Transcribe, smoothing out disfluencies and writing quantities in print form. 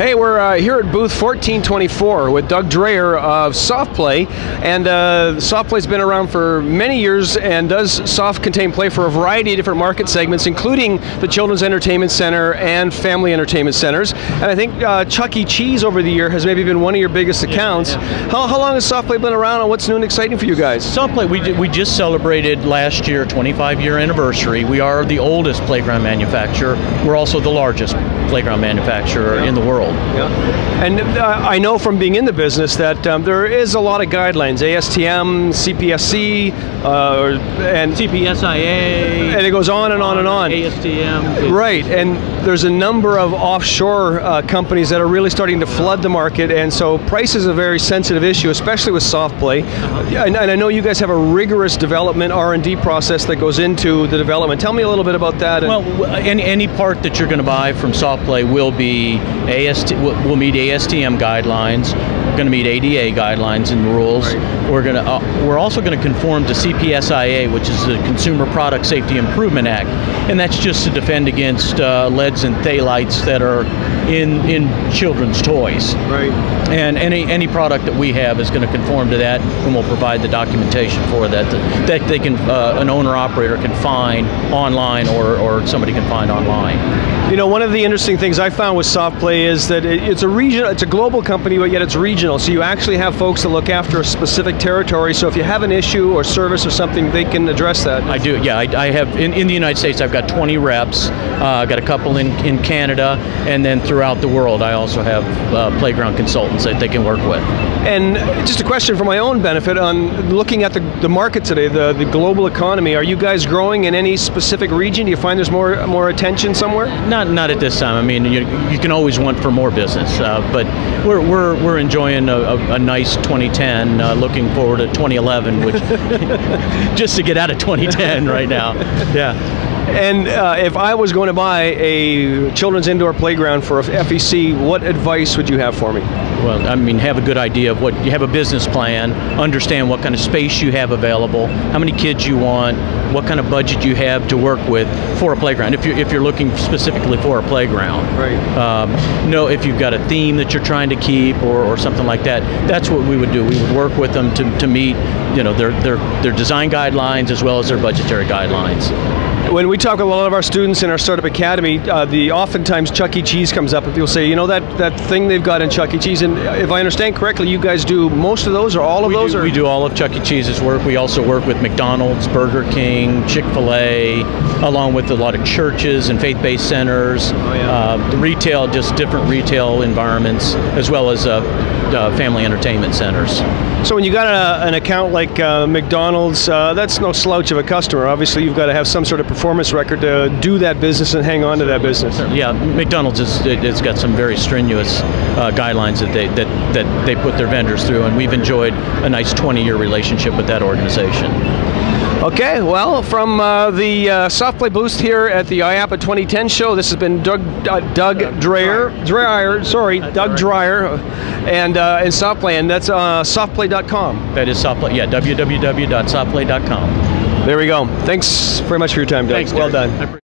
Hey, we're here at booth 1424 with Doug Dreyer of Softplay, and Softplay's been around for many years and does soft contained play for a variety of different market segments, including the Children's Entertainment Center and Family Entertainment Centers. And I think Chuck E. Cheese over the year has maybe been one of your biggest accounts. How long has Softplay been around, and what's new and exciting for you guys? Softplay, we just celebrated last year 25-year anniversary. We are the oldest playground manufacturer. We're also the largest playground manufacturer in the world. Yeah. And I know from being in the business that there is a lot of guidelines, ASTM, CPSC, and CPSIA, and it goes on and on and on. ASTM. Right, and there's a number of offshore companies that are really starting to flood the market, and so price is a very sensitive issue, especially with Softplay. And I know you guys have a rigorous development R&D process that goes into the development. Tell me a little bit about that. Well, any part that you're going to buy from Softplay will be will meet ASTM guidelines. We're going to meet ADA guidelines and rules. Right. We're also going to conform to CPSIA, which is the Consumer Product Safety Improvement Act, and that's just to defend against leads and phthalates that are in children's toys. Right. And any product that we have is going to conform to that, and we'll provide the documentation for that that they can an owner-operator can find online or somebody can find online. You know, one of the interesting things I found with Softplay is that it's a global company, but yet it's regional. So you actually have folks that look after a specific territory. So if you have an issue or service or something, they can address that. I do, yeah. I have in the United States. I've got 20 reps. I've got a couple in Canada, and then throughout the world, I also have playground consultants that they can work with. And just a question for my own benefit on looking at the market today, the global economy. Are you guys growing in any specific region? Do you find there's more attention somewhere? Not at this time. I mean, you can always want for more business, but we're enjoying a nice 2010. Looking forward to 2011, which just to get out of 2010 right now. Yeah. And if I was going to buy a children's indoor playground for a FEC, what advice would you have for me? Well, I mean, have a good idea of what you have, a business plan, understand what kind of space you have available, how many kids you want, what kind of budget you have to work with for a playground. If you're looking specifically for a playground, right? Know if you've got a theme that you're trying to keep or something like that. That's what we would do. We would work with them to meet, you know, their design guidelines as well as their budgetary guidelines. When we talk with a lot of our students in our Startup Academy, oftentimes Chuck E. Cheese comes up and people say, you know, that thing they've got in Chuck E. Cheese, and if I understand correctly, you guys do most of those or all of those? We do all of Chuck E. Cheese's work. We also work with McDonald's, Burger King, Chick-fil-A, along with a lot of churches and faith-based centers, retail, just different retail environments, as well as family entertainment centers. So when you got an account like McDonald's, that's no slouch of a customer. Obviously, you've got to have some sort of performance record to do that business and hang on to that business. Yeah, McDonald's it's got some very strenuous guidelines that they put their vendors through, and we've enjoyed a nice 20-year relationship with that organization. Okay, well, from the Softplay booth here at the IAAPA 2010 show, this has been Doug Dreyer, Doug Dreyer, and Softplay, and that's softplay.com. That is Softplay, yeah, www.softplay.com. There we go. Thanks very much for your time, Doug. Thanks, well done.